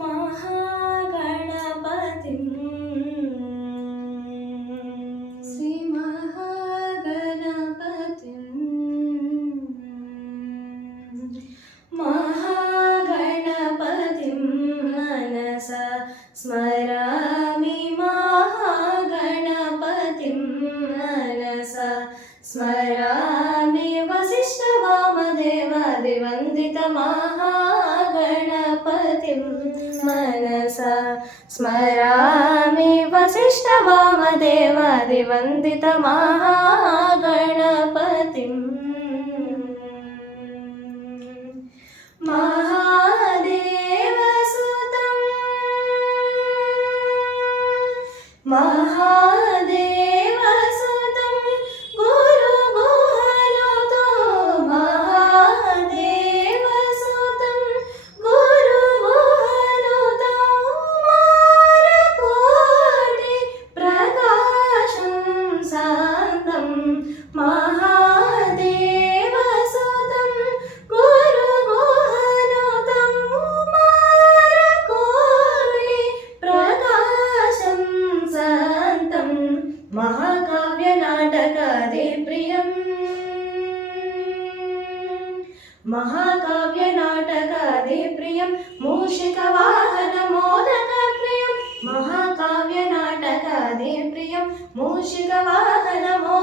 महागणपतिं श्रीमहागणपतिं महागणपतिं मनसा स्मरामि महागणपतिं मनसा स्मरामि वसिष्ठवामदेवादिवन्दितमहागणपतिं मनसा स्मरामि वसिष्ठवामदेवादिवन्दितमहागणपतिं महादेवसुतं महादेवसुतं गुरुगुहनुतो महादेवसुतं गुरुगुहनुतो मारकोटि प्रकाशं शान्तं महादेवसुतं गुरुगुहनुतं मारकोटि प्रकाशं शान्तं महाकाव्यनाटकादिप्रियं महाकाव्यनाटकादिप्रियं मूषिकवाहनमोदकप्रियं महाकाव्यनाटकादिप्रियं मूषिकवाहनमोदकप्रियं